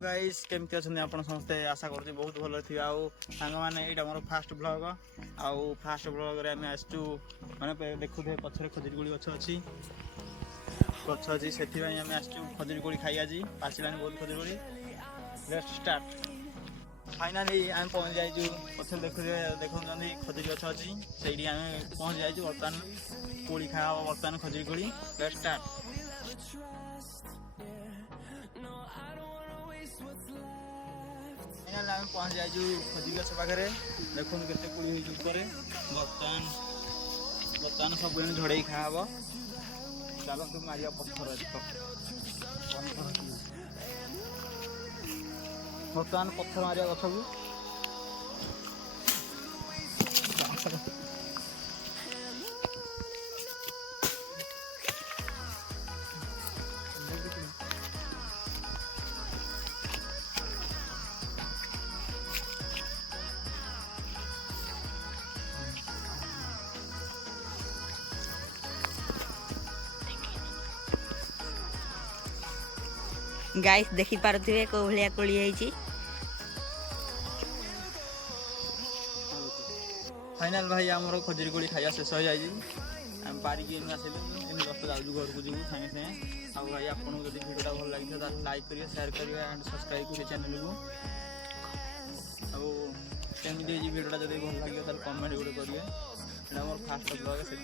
Guys केमती अच्छे आप समस्ते आशा कर बहुत भल थी आंग मैंने यहाँ मोर फास्ट ब्लॉग आउ फास्ट ब्लॉग रे आम आसचु मैंने देखुए पछरे खजुरी कोली गछ अच्छी गछ अच्छी से आम आसचु खजुरी कोली खाई आज पाचिलानी बहुत खजुरी कोली लेट्स स्टार्ट। फाइनाली आम पहुँच जाइए पछरे देखते खजुरी गछ अच्छी से आम पहुँच जाइए बर्तमान कोली खा बर्तमान खजुरी कोली लेट्स स्टार्ट। फाइनाल पहुँच जाइए खजुरी गछ पाखे देखो केते कोड़ी होपर बर्तमान सब झड़े खाब चलते मारिया पत्थर बर्तमान पत्थर मारिया गछ को गाइस देखी पारुथिबे को भलिया कोली आइची। फाइनाल भाई आमर खजुरी कोली खाइया शेष हो जाए आम पारिकी आसिलु इन दस जाऊँ घर को जीवु सागे सागे आ भाई आपको जब वीडियो भल लगी तो लाइक करेंगे शेयर करेंगे एंड सब्सक्राइब करेंगे चैनल को आमती वीडियोटा जब भल लगे तो कमेंट गोटे करेंगे मोर फास्ट ब्लॉग से।